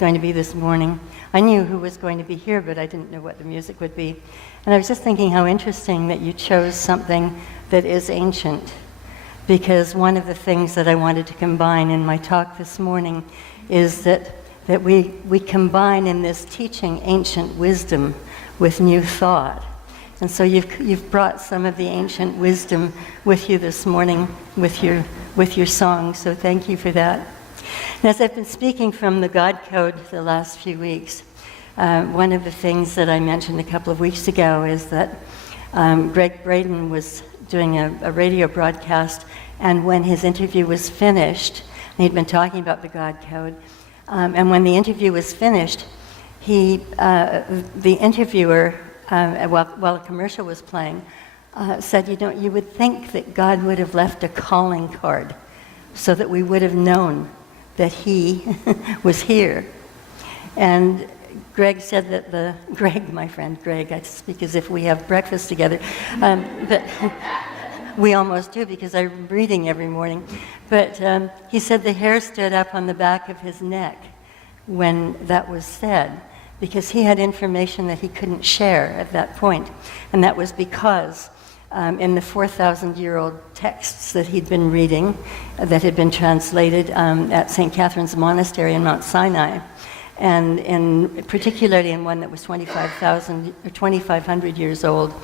going to be this morning. I knew who was going to be here, but I didn't know what the music would be. And I was just thinking how interesting that you chose something that is ancient, because one of the things that I wanted to combine in my talk this morning is that we combine in this teaching ancient wisdom with new thought. And so you've brought some of the ancient wisdom with you this morning with your song, so thank you for that. And as I've been speaking from the God Code the last few weeks, one of the things that I mentioned a couple of weeks ago is that Greg Braden was doing a radio broadcast, and when his interview was finished, and he'd been talking about the God Code, and when the interview was finished, the interviewer, while a commercial was playing, said, you would think that God would have left a calling card so that we would have known that he was here. And Greg said that Greg, my friend Greg, I speak as if we have breakfast together, but we almost do because I'm reading every morning. But he said the hair stood up on the back of his neck when that was said, because he had information that he couldn't share at that point. And that was because in the 4,000-year-old texts that he'd been reading, that had been translated at St. Catherine's Monastery in Mount Sinai, and particularly in one that was 2,500 years old,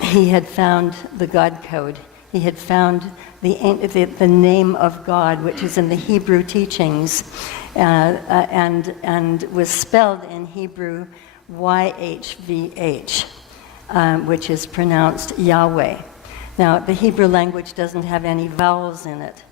he had found the God Code. He had found the name of God, which is in the Hebrew teachings, and was spelled in Hebrew YHVH, which is pronounced Yahweh. Now, the Hebrew language doesn't have any vowels in it,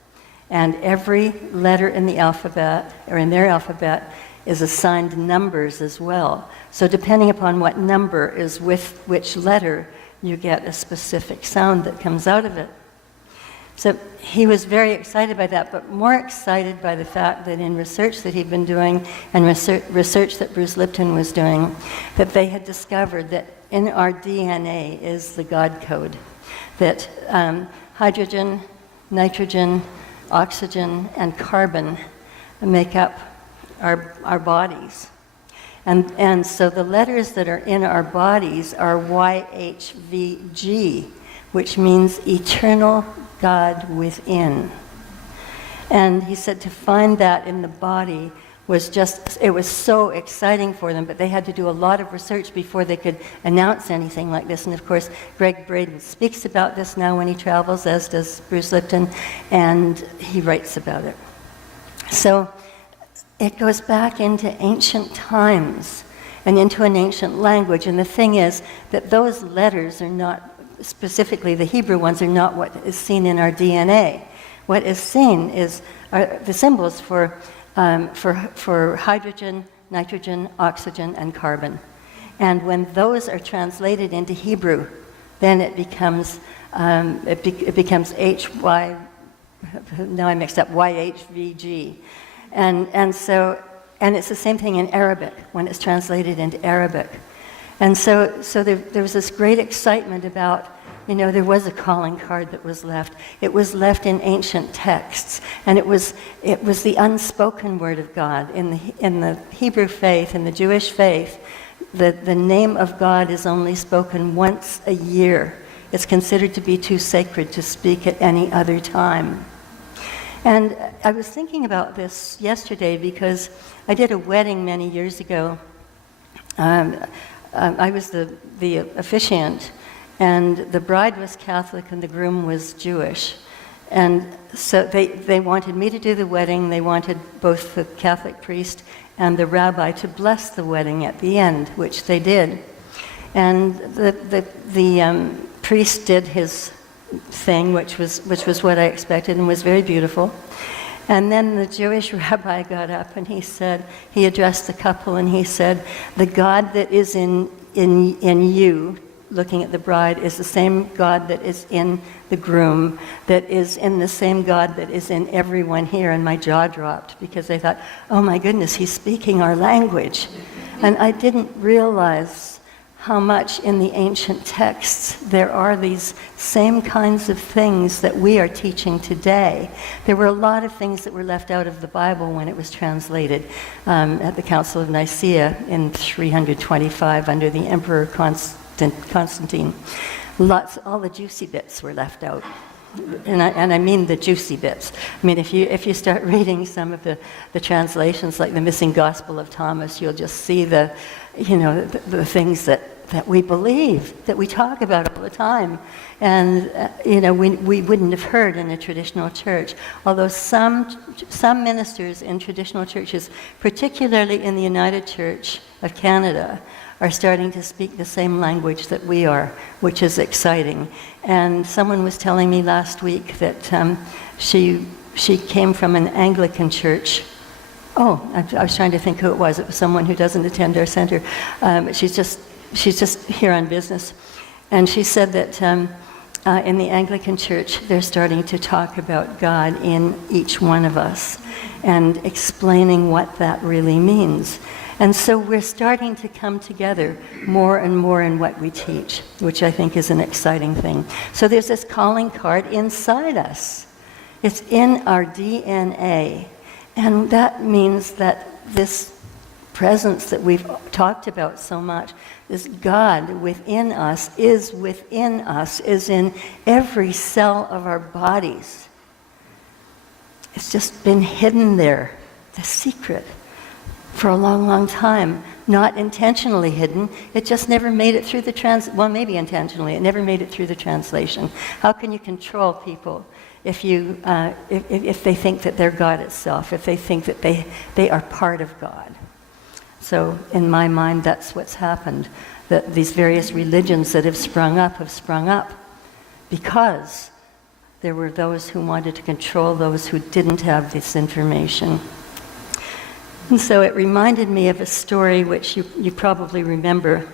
and every letter in the alphabet, or in their alphabet, is assigned numbers as well. So depending upon what number is with which letter, you get a specific sound that comes out of it. So he was very excited by that, but more excited by the fact that in research that he'd been doing, and research that Bruce Lipton was doing, that they had discovered that in our DNA is the God Code, that hydrogen, nitrogen, oxygen, and carbon make up our bodies. And so the letters that are in our bodies are YHVG, which means eternal God within. And he said to find that in the body it was so exciting for them, but they had to do a lot of research before they could announce anything like this. And of course, Greg Braden speaks about this now when he travels, as does Bruce Lipton, and he writes about it. So it goes back into ancient times and into an ancient language. And the thing is that those letters are not, specifically the Hebrew ones, are not what is seen in our DNA. What is seen are the symbols for hydrogen, nitrogen, oxygen, and carbon. And when those are translated into Hebrew, then it becomes HY, now I mixed up, YHVG. And it's the same thing in Arabic when it's translated into Arabic. And so there was this great excitement about, there was a calling card that was left. It was left in ancient texts, and it was the unspoken word of God. In the Hebrew faith, in the Jewish faith, the name of God is only spoken once a year. It's considered to be too sacred to speak at any other time. And I was thinking about this yesterday because I did a wedding many years ago. I was the officiant, and the bride was Catholic and the groom was Jewish. And so they wanted me to do the wedding. They wanted both the Catholic priest and the rabbi to bless the wedding at the end, which they did. And the priest did his thing, which was what I expected and was very beautiful. And then the Jewish rabbi got up and he addressed the couple and he said, the God that is in you, looking at the bride, is the same God that is in the groom, that is in the same God that is in everyone here. And my jaw dropped because I thought, oh my goodness, he's speaking our language. And I didn't realize how much in the ancient texts there are these same kinds of things that we are teaching today. There were a lot of things that were left out of the Bible when it was translated at the Council of Nicaea in 325 under the Emperor Constantine. All the juicy bits were left out. And I mean the juicy bits. I mean, if you start reading some of the translations, like the Missing Gospel of Thomas, you'll just see the things that we believe, that we talk about all the time. And, we wouldn't have heard in a traditional church. Although some ministers in traditional churches, particularly in the United Church of Canada, are starting to speak the same language that we are, which is exciting. And someone was telling me last week that she came from an Anglican church. Oh, I was trying to think who it was. It was someone who doesn't attend our center. She's just here on business. And she said that in the Anglican church, they're starting to talk about God in each one of us and explaining what that really means. And so we're starting to come together more and more in what we teach, which I think is an exciting thing. So there's this calling card inside us. It's in our DNA. And that means that this presence that we've talked about so much, this God within us, is in every cell of our bodies. It's just been hidden there, the secret, for a long, long time. Not intentionally hidden. It just never made it through well, maybe intentionally. It never made it through the translation. How can you control people if they think that they're God itself, if they think that they are part of God? So in my mind, that's what's happened. That these various religions that have sprung up because there were those who wanted to control those who didn't have this information. And so it reminded me of a story which you probably remember,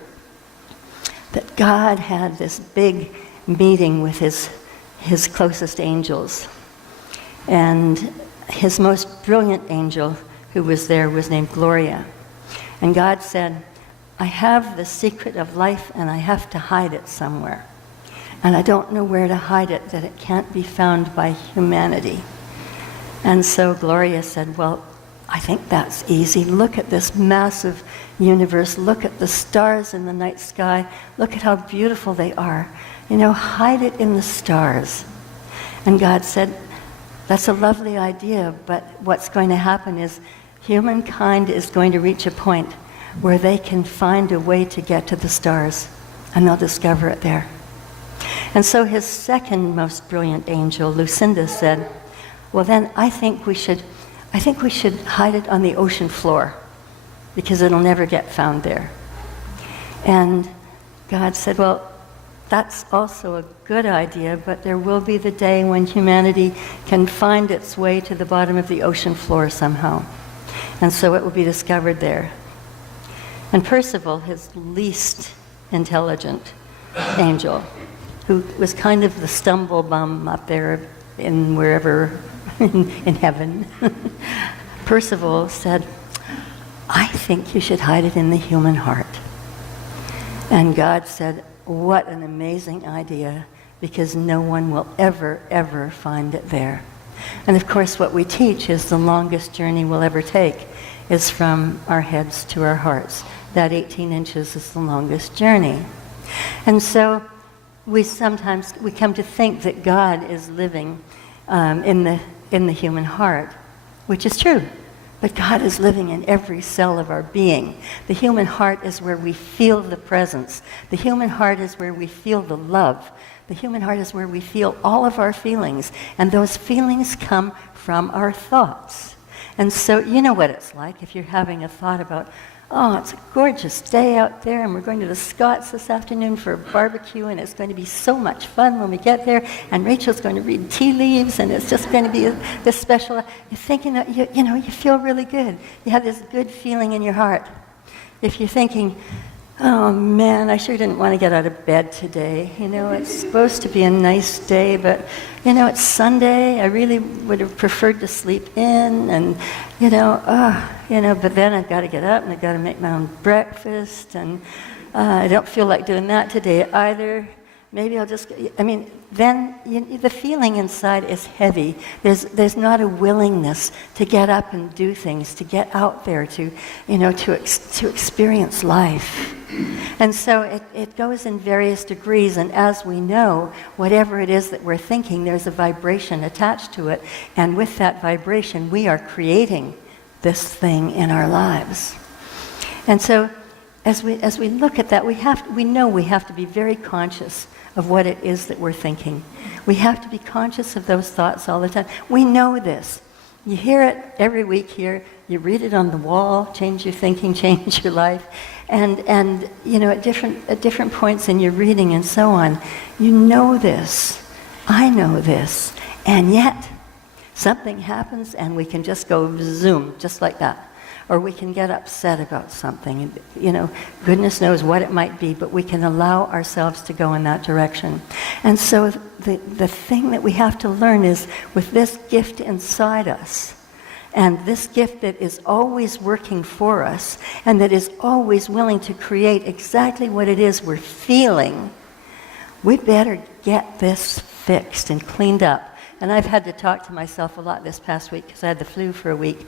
that God had this big meeting with his closest angels. And his most brilliant angel who was there was named Gloria. And God said, I have the secret of life and I have to hide it somewhere. And I don't know where to hide it, that it can't be found by humanity. And so Gloria said, well, I think that's easy. Look at this massive universe. Look at the stars in the night sky. Look at how beautiful they are. Hide it in the stars. And God said, that's a lovely idea, but what's going to happen is humankind is going to reach a point where they can find a way to get to the stars, and they'll discover it there. And so his second most brilliant angel, Lucinda, said, well, then I think we should hide it on the ocean floor, because it'll never get found there. And God said, well, that's also a good idea, but there will be the day when humanity can find its way to the bottom of the ocean floor somehow. And so it will be discovered there. And Percival, his least intelligent angel, who was kind of the stumble bum up there in wherever, in heaven, Percival said, I think you should hide it in the human heart. And God said, what an amazing idea, because no one will ever, ever find it there. And of course, what we teach is the longest journey we'll ever take is from our heads to our hearts. That 18 inches is the longest journey. And so we come to think that God is living in the human heart, which is true. But God is living in every cell of our being. The human heart is where we feel the presence. The human heart is where we feel the love. The human heart is where we feel all of our feelings. And those feelings come from our thoughts. And so you know what it's like if you're having a thought about, oh, it's a gorgeous day out there, and we're going to the Scots this afternoon for a barbecue, and it's going to be so much fun when we get there, and Rachel's going to read tea leaves, and it's just going to be this special. You're thinking that, you feel really good. You have this good feeling in your heart. If you're thinking, oh man, I sure didn't want to get out of bed today. It's supposed to be a nice day, but it's Sunday. I really would have preferred to sleep in, and but then I've got to get up and I've got to make my own breakfast, and I don't feel like doing that today either. Maybe I'll just, then the feeling inside is heavy. There's not a willingness to get up and do things, to get out there, to experience life. And so it goes in various degrees, and as we know, whatever it is that we're thinking, there's a vibration attached to it, and with that vibration, we are creating this thing in our lives. And so, as we look at that, we know we have to be very conscious of what it is that we're thinking. We have to be conscious of those thoughts all the time. We know this. You hear it every week here. You read it on the wall. Change your thinking, change your life. And at different points in your reading and so on, you know this. I know this. And yet, something happens and we can just go zoom, just like that. Or we can get upset about something. Goodness knows what it might be, but we can allow ourselves to go in that direction. And so the thing that we have to learn is, with this gift inside us, and this gift that is always working for us, and that is always willing to create exactly what it is we're feeling, we better get this fixed and cleaned up. And I've had to talk to myself a lot this past week because I had the flu for a week.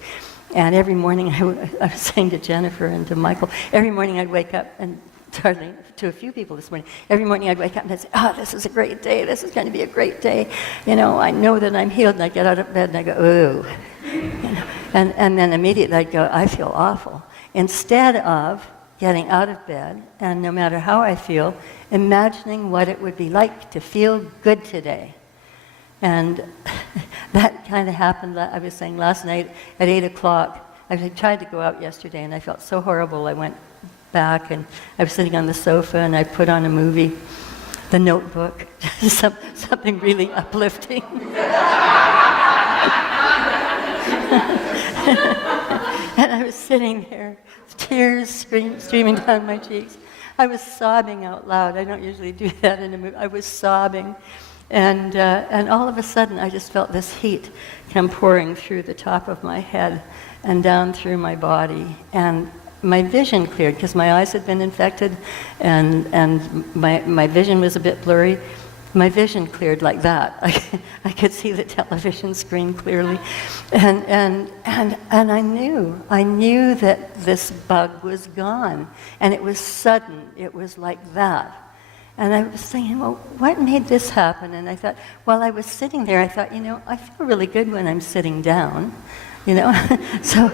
And every morning, I was saying to Jennifer and to Michael, every morning I'd wake up, and starting to a few people this morning, every morning I'd wake up and I'd say, this is a great day, this is going to be a great day. I know that I'm healed, and I get out of bed and I go, ooh. And then immediately I'd go, I feel awful. Instead of getting out of bed, and no matter how I feel, imagining what it would be like to feel good today. And that kind of happened, I was saying, last night at 8 o'clock. I tried to go out yesterday, and I felt so horrible. I went back, and I was sitting on the sofa, and I put on a movie, The Notebook, something really uplifting. And I was sitting there, tears streaming down my cheeks. I was sobbing out loud. I don't usually do that in a movie. I was sobbing. And all of a sudden, I just felt this heat come pouring through the top of my head and down through my body. And my vision cleared, because my eyes had been infected, and my vision was a bit blurry. My vision cleared like that. I could see the television screen clearly. And I knew that this bug was gone. And it was sudden. It was like that. And I was thinking, well, what made this happen? And I thought, while I was sitting there, I thought, I feel really good when I'm sitting down, so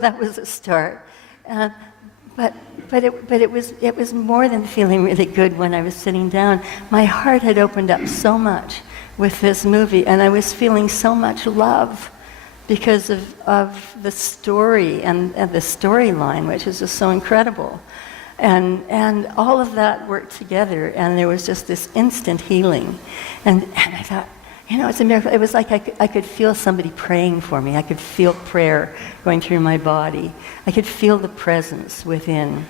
that was a start. But it was more than feeling really good when I was sitting down. My heart had opened up so much with this movie, and I was feeling so much love because of the story and the storyline, which is just so incredible. And all of that worked together, and there was just this instant healing. And I thought, it's a miracle. It was like I could feel somebody praying for me. I could feel prayer going through my body. I could feel the presence within.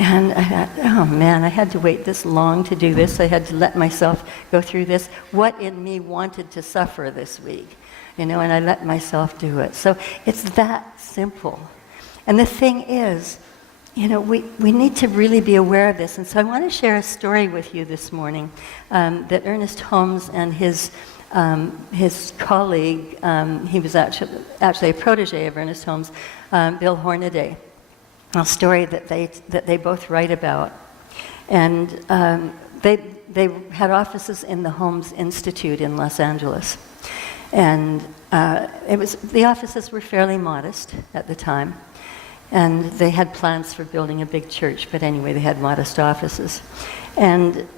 And I thought, oh man, I had to wait this long to do this. I had to let myself go through this. What in me wanted to suffer this week? And I let myself do it. So it's that simple. And the thing is, we need to really be aware of this. And so I want to share a story with you this morning that Ernest Holmes and his colleague, he was actually a protege of Ernest Holmes, Bill Hornaday, a story that they both write about. And they had offices in the Holmes Institute in Los Angeles. And the offices were fairly modest at the time. And they had plans for building a big church, but anyway, they had modest offices. And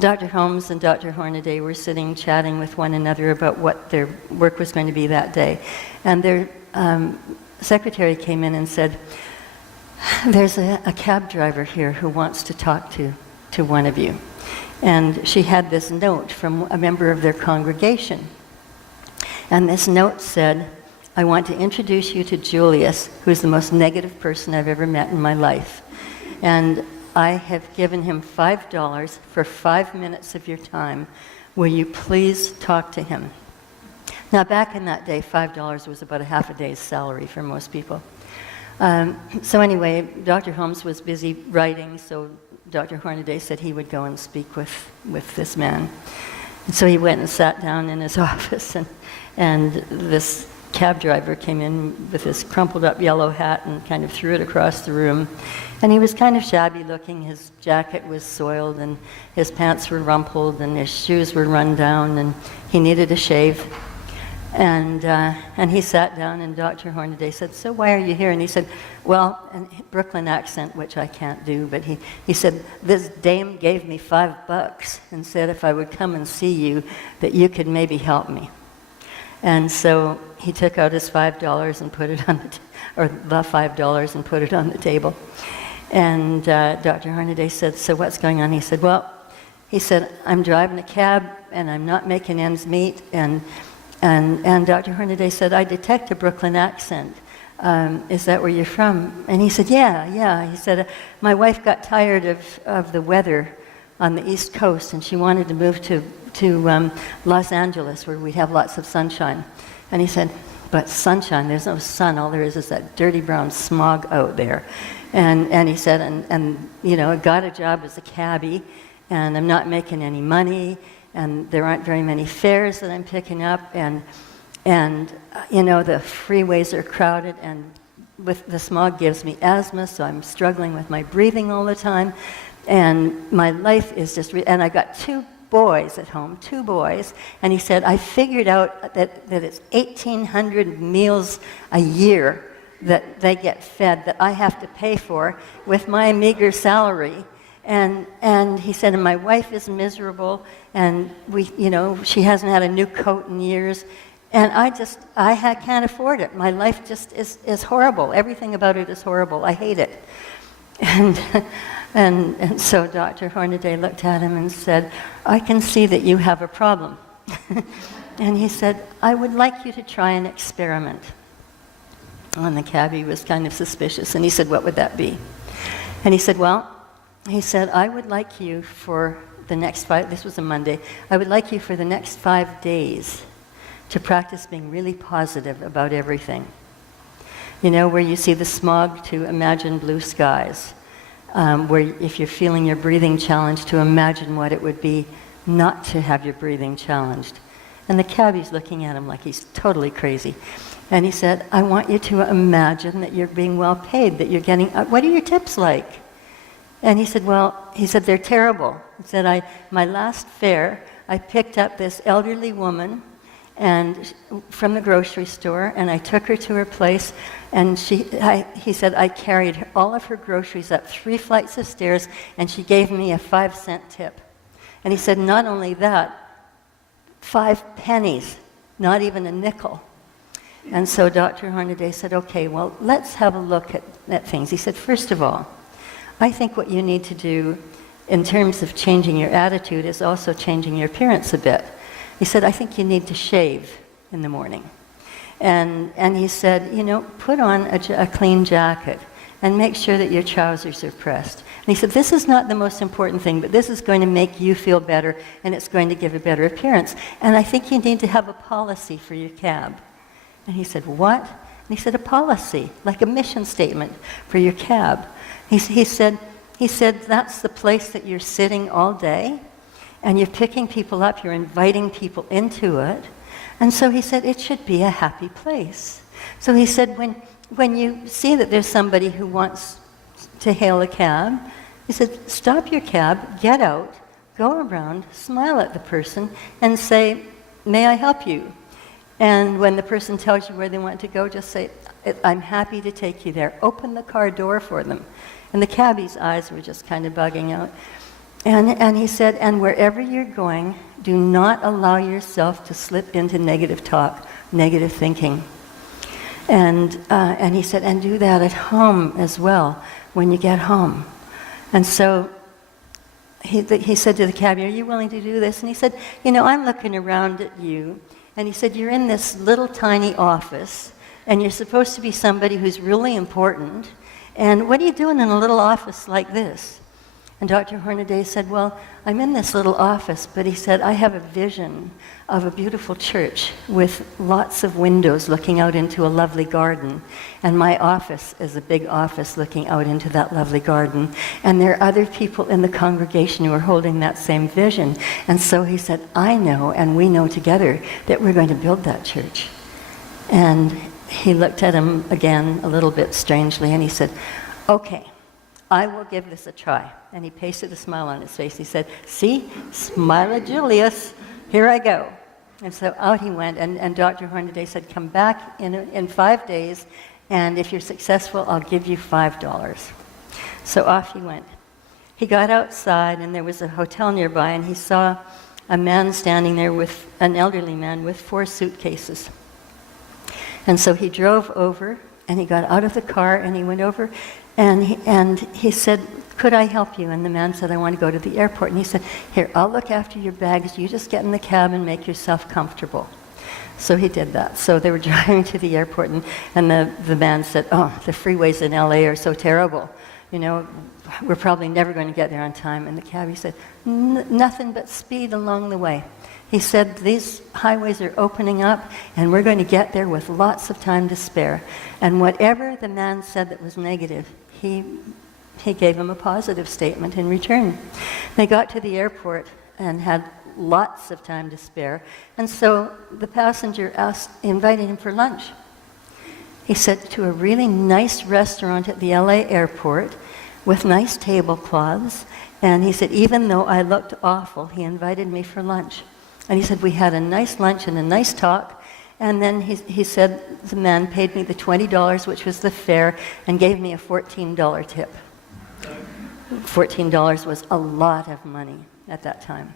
Dr. Holmes and Dr. Hornaday were sitting chatting with one another about what their work was going to be that day. And their secretary came in and said, there's a cab driver here who wants to talk to one of you. And she had this note from a member of their congregation. And this note said, I want to introduce you to Julius, who is the most negative person I've ever met in my life. And I have given him $5 for 5 minutes of your time. Will you please talk to him? Now, back in that day, $5 was about a half a day's salary for most people. So anyway, Dr. Holmes was busy writing, so Dr. Hornaday said he would go and speak with this man. And so he went and sat down in his office, and this cab driver came in with his crumpled up yellow hat and kind of threw it across the room. And he was kind of shabby looking. His jacket was soiled, and his pants were rumpled, and his shoes were run down, and he needed a shave. And he sat down, and Dr. Hornaday said, "So why are you here?" And he said, well, and Brooklyn accent, which I can't do, but he said, "This dame gave me $5 and said if I would come and see you, that you could maybe help me." And so he took out his $5 and put it on the $5 and put it on the table. And Dr. Hornaday said, "So what's going on?" He said, "I'm driving a cab, and I'm not making ends meet." And Dr. Hornaday said, "I detect a Brooklyn accent. Is that where you're from?" And he said, yeah. He said, "My wife got tired of the weather on the East Coast, and she wanted to move to Los Angeles, where we have lots of sunshine." And he said, "But sunshine, there's no sun. All there is that dirty brown smog out there." And he said, I got a job as a cabbie, and I'm not making any money, and there aren't very many fares that I'm picking up, and the freeways are crowded, and with the smog gives me asthma, so I'm struggling with my breathing all the time, and my life is just, and I got 2 boys at home, 2 boys, and he said, "I figured out that it's 1,800 meals a year that they get fed that I have to pay for with my meager salary." And he said, "And my wife is miserable, and she hasn't had a new coat in years, and I can't afford it. My life just is horrible. Everything about it is horrible. I hate it." And so Dr. Hornaday looked at him and said, "I can see that you have a problem." And he said, "I would like you to try an experiment." And the cabbie was kind of suspicious, and he said, "What would that be?" And he said, "I would like you for the next this was a Monday, I would like you for the next 5 days to practice being really positive about everything. Where you see the smog, to imagine blue skies. Where if you're feeling your breathing challenged, to imagine what it would be not to have your breathing challenged." And the cabbie's looking at him like he's totally crazy. And he said, "I want you to imagine that you're being well paid, that you're getting, what are your tips like?" And he said, "They're terrible." He said, my last fare, I picked up this elderly woman from the grocery store, and I took her to her place, and he said, I carried all of her groceries up 3 flights of stairs, and she gave me a 5-cent tip." And he said, "Not only that, 5 pennies, not even a nickel." And so Dr. Hornaday said, "Okay, well, let's have a look at things." He said, "First of all, I think what you need to do in terms of changing your attitude is also changing your appearance a bit." He said, "I think you need to shave in the morning." And he said, "Put on a clean jacket and make sure that your trousers are pressed." And he said, "This is not the most important thing, but this is going to make you feel better, and it's going to give a better appearance. And I think you need to have a policy for your cab." And he said, "What?" And he said, "A policy, like a mission statement for your cab." He said, "That's the place that you're sitting all day, and you're picking people up, you're inviting people into it. And so he said, it should be a happy place." So he said, when you see that there's somebody who wants to hail a cab, he said, stop your cab, get out, go around, smile at the person, and say, "May I help you?" And when the person tells you where they want to go, just say, "I'm happy to take you there." Open the car door for them. And the cabbie's eyes were just kind of bugging out. And he said, "And wherever you're going, do not allow yourself to slip into negative talk, negative thinking." And he said, "And do that at home as well, when you get home." And so he said to the cabbie, "Are you willing to do this?" And he said, "I'm looking around at you." And he said, "You're in this little tiny office, and you're supposed to be somebody who's really important. And what are you doing in a little office like this?" And Dr. Hornaday said, well, I'm in this little office, but he said, I have a vision of a beautiful church with lots of windows looking out into a lovely garden. And my office is a big office looking out into that lovely garden. And there are other people in the congregation who are holding that same vision. And so he said, I know, and we know together, that we're going to build that church. And he looked at him again a little bit strangely, and he said, okay, I will give this a try. And he pasted a smile on his face. He said, see, smile at Julius, here I go. And so out he went, and Dr. Hornaday said, come back in 5 days, and if you're successful, I'll give you $5. So off he went. He got outside, and there was a hotel nearby, and he saw a man standing there with an elderly man with 4 suitcases. And so he drove over, and he got out of the car, and he went over, and he said, could I help you? And the man said, I want to go to the airport. And he said, here, I'll look after your bags. You just get in the cab and make yourself comfortable. So he did that. So they were driving to the airport, and the man said, oh, the freeways in LA are so terrible. You know, we're probably never going to get there on time. And the cabbie said, nothing but speed along the way. He said, these highways are opening up, and we're going to get there with lots of time to spare. And whatever the man said that was negative, he gave him a positive statement in return. They got to the airport and had lots of time to spare. And so the passenger invited him for lunch. He said, to a really nice restaurant at the LA airport with nice tablecloths. And he said, even though I looked awful, he invited me for lunch. And he said, we had a nice lunch and a nice talk. And then he said, the man paid me the $20, which was the fare, and gave me a $14 tip. $14 was a lot of money at that time.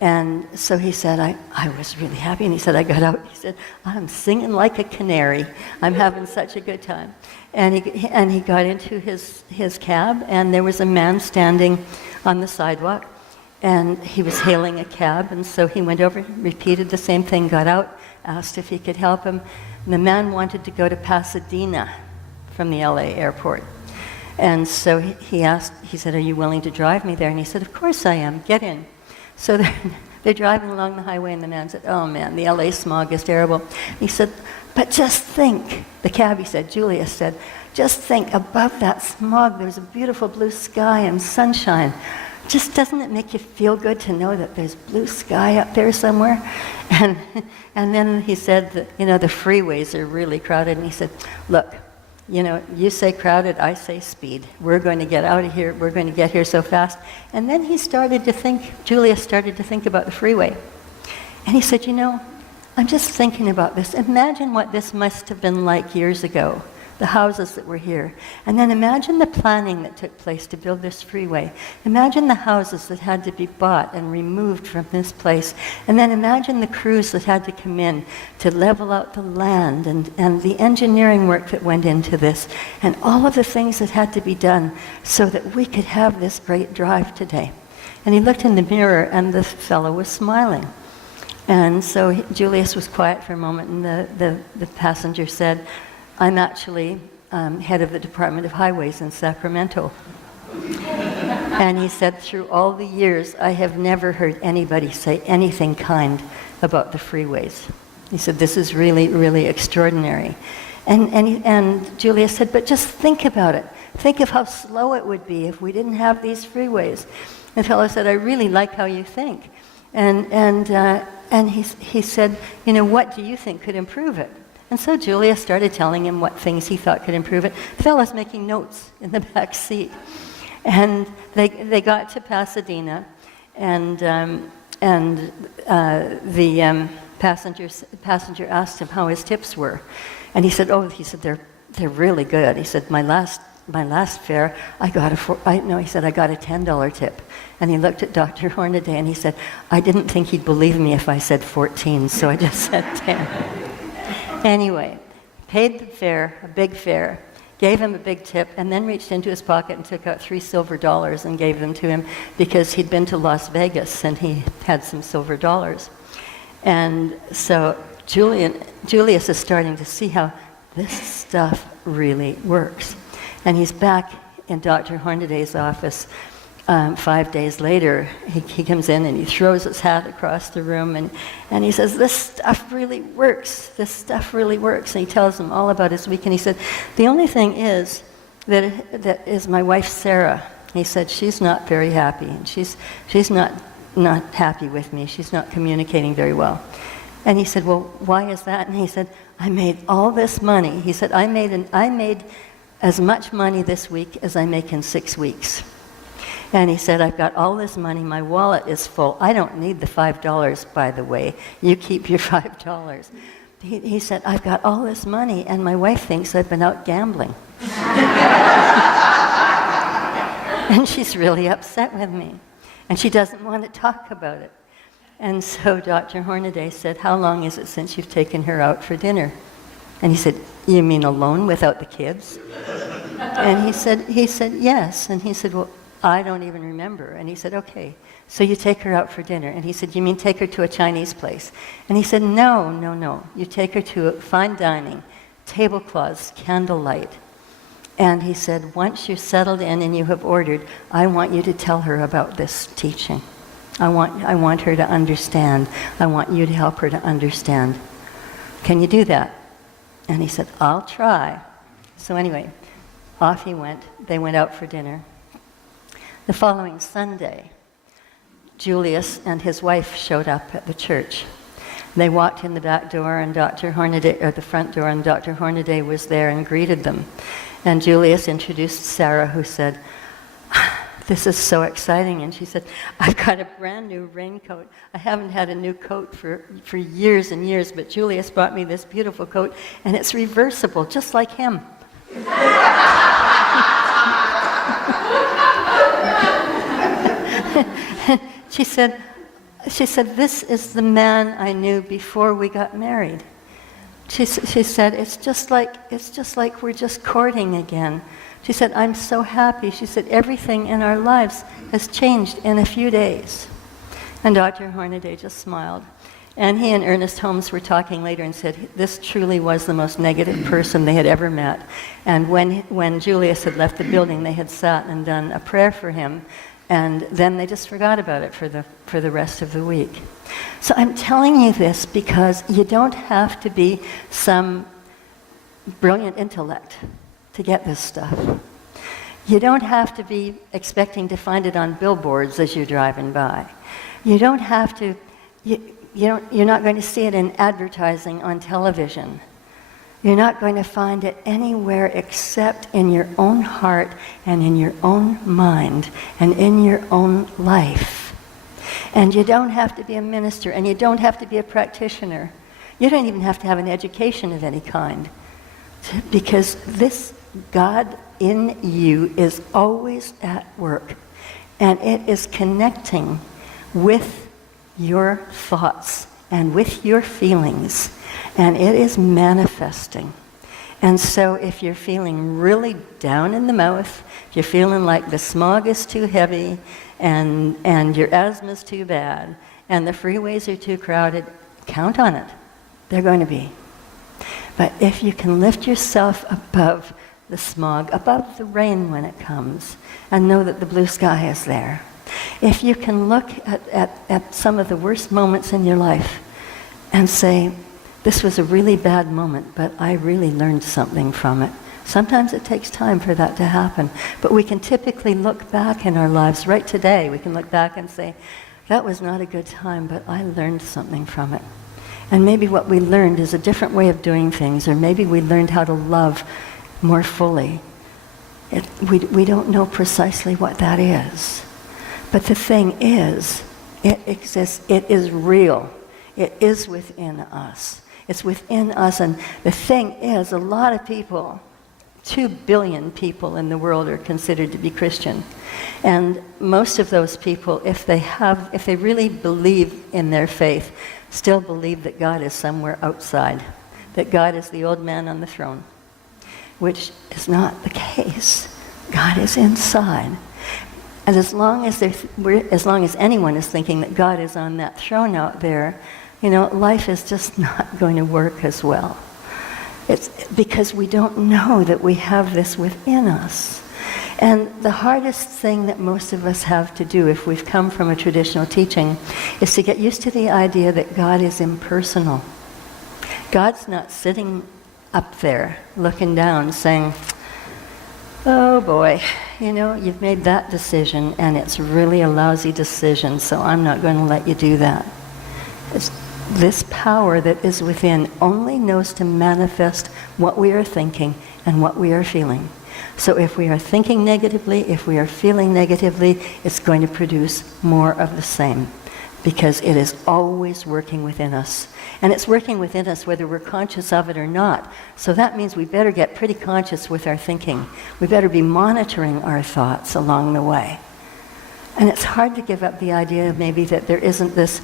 And so he said, I was really happy. And he said, I got out. He said, I'm singing like a canary. I'm having such a good time. And he got into his cab, and there was a man standing on the sidewalk. And he was hailing a cab, and so he went over, repeated the same thing, got out, asked if he could help him. And the man wanted to go to Pasadena from the LA airport. And so he said, are you willing to drive me there? And he said, of course I am, get in. So they're driving along the highway, and the man said, oh man, the LA smog is terrible. He said, but just think, the cabbie said, Julius said, just think, above that smog there's a beautiful blue sky and sunshine. Just doesn't it make you feel good to know that there's blue sky up there somewhere? And then he said that, you know, the freeways are really crowded. And he said, look, you know, you say crowded, I say speed. We're going to get out of here. We're going to get here so fast. And then Julius started to think about the freeway. And he said, you know, I'm just thinking about this. Imagine what this must have been like years ago, the houses that were here. And then imagine the planning that took place to build this freeway. Imagine the houses that had to be bought and removed from this place. And then imagine the crews that had to come in to level out the land and the engineering work that went into this and all of the things that had to be done so that we could have this great drive today. And he looked in the mirror, and the fellow was smiling. And so Julius was quiet for a moment, and the passenger said, I'm actually head of the Department of Highways in Sacramento. And he said, through all the years, I have never heard anybody say anything kind about the freeways. He said, this is really, really extraordinary. And Julius said, but just think about it. Think of how slow it would be if we didn't have these freeways. The fellow said, I really like how you think. And he said, you know, what do you think could improve it? And so Julius started telling him what things he thought could improve it. The fellow's making notes in the back seat. And they got to Pasadena, and the passenger asked him how his tips were. And he said, they're really good. He said, my last fare, I got a $10 tip. And he looked at Dr. Hornaday, and he said, I didn't think he'd believe me if I said 14, so I just said 10. Anyway, paid the fare, a big fare, gave him a big tip, and then reached into his pocket and took out $3 silver and gave them to him because he'd been to Las Vegas and he had some silver dollars. And so Julius is starting to see how this stuff really works. And he's back in Dr. Hornaday's office, 5 days later, he comes in and he throws his hat across the room and he says, this stuff really works. This stuff really works. And he tells them all about his week. And he said, the only thing is that is my wife, Sarah. He said, she's not very happy. And she's not happy with me. She's not communicating very well. And he said, well, why is that? And he said, I made all this money. He said, I made as much money this week as I make in 6 weeks. And he said, I've got all this money. My wallet is full. I don't need the $5, by the way. You keep your $5. He said, I've got all this money, and my wife thinks I've been out gambling. And she's really upset with me. And she doesn't want to talk about it. And so Dr. Hornaday said, how long is it since you've taken her out for dinner? And he said, you mean alone without the kids? And he said, yes. And he said, well, I don't even remember. And he said, okay, so you take her out for dinner. And he said, you mean take her to a Chinese place? And he said, no. You take her to fine dining, tablecloths, candlelight. And he said, once you're settled in and you have ordered, I want you to tell her about this teaching. I want her to understand. I want you to help her to understand. Can you do that? And he said, I'll try. So anyway, off he went. They went out for dinner. The following Sunday, Julius and his wife showed up at the church. They walked in the back door and Dr. Hornaday, or the front door, and Dr. Hornaday was there and greeted them. And Julius introduced Sarah, who said, this is so exciting. And she said, I've got a brand new raincoat. I haven't had a new coat for years and years, but Julius bought me this beautiful coat, and it's reversible, just like him. She said, this is the man I knew before we got married. She said, it's just like we're just courting again. She said, I'm so happy. She said, everything in our lives has changed in a few days. And Dr. Hornaday just smiled. And he and Ernest Holmes were talking later and said, this truly was the most negative person they had ever met. And when Julius had left the building, they had sat and done a prayer for him. And then they just forgot about it for the rest of the week. So I'm telling you this because you don't have to be some brilliant intellect to get this stuff. You don't have to be expecting to find it on billboards as you're driving by. You don't have to, you're not going to see it in advertising on television. You're not going to find it anywhere except in your own heart and in your own mind and in your own life. And you don't have to be a minister, and you don't have to be a practitioner. You don't even have to have an education of any kind. Because this God in you is always at work. And it is connecting with your thoughts and with your feelings. And it is manifesting. And so if you're feeling really down in the mouth, if you're feeling like the smog is too heavy and your asthma's too bad and the freeways are too crowded, count on it. They're going to be. But if you can lift yourself above the smog, above the rain when it comes, and know that the blue sky is there, if you can look at some of the worst moments in your life and say, this was a really bad moment, but I really learned something from it. Sometimes it takes time for that to happen, but we can typically look back in our lives right today. We can look back and say, that was not a good time, but I learned something from it. And maybe what we learned is a different way of doing things, or maybe we learned how to love more fully. We don't know precisely what that is. But the thing is, it exists, it is real, it is within us. It's within us, and the thing is, a lot of people, 2 billion people in the world are considered to be Christian. And most of those people, if they really believe in their faith, still believe that God is somewhere outside, that God is the old man on the throne, which is not the case. God is inside. And as long as anyone is thinking that God is on that throne out there, life is just not going to work as well. It's because we don't know that we have this within us. And the hardest thing that most of us have to do, if we've come from a traditional teaching, is to get used to the idea that God is impersonal. God's not sitting up there looking down saying, oh boy, you've made that decision and it's really a lousy decision, so I'm not going to let you do that. This power that is within only knows to manifest what we are thinking and what we are feeling. So if we are thinking negatively, if we are feeling negatively, it's going to produce more of the same, because it is always working within us. And it's working within us whether we're conscious of it or not. So that means we better get pretty conscious with our thinking. We better be monitoring our thoughts along the way. And it's hard to give up the idea maybe that there isn't this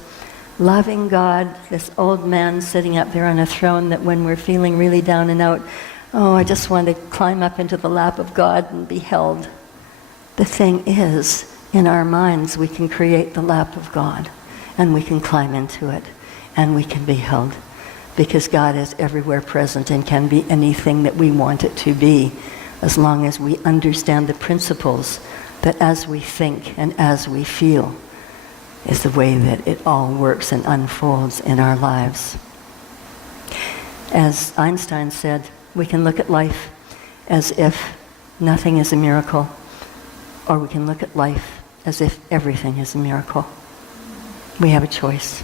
loving God, this old man sitting up there on a throne, that when we're feeling really down and out, oh, I just want to climb up into the lap of God and be held. The thing is, in our minds, we can create the lap of God, and we can climb into it, and we can be held, because God is everywhere present and can be anything that we want it to be, as long as we understand the principles that as we think and as we feel is the way that it all works and unfolds in our lives. As Einstein said, we can look at life as if nothing is a miracle, or we can look at life as if everything is a miracle. We have a choice.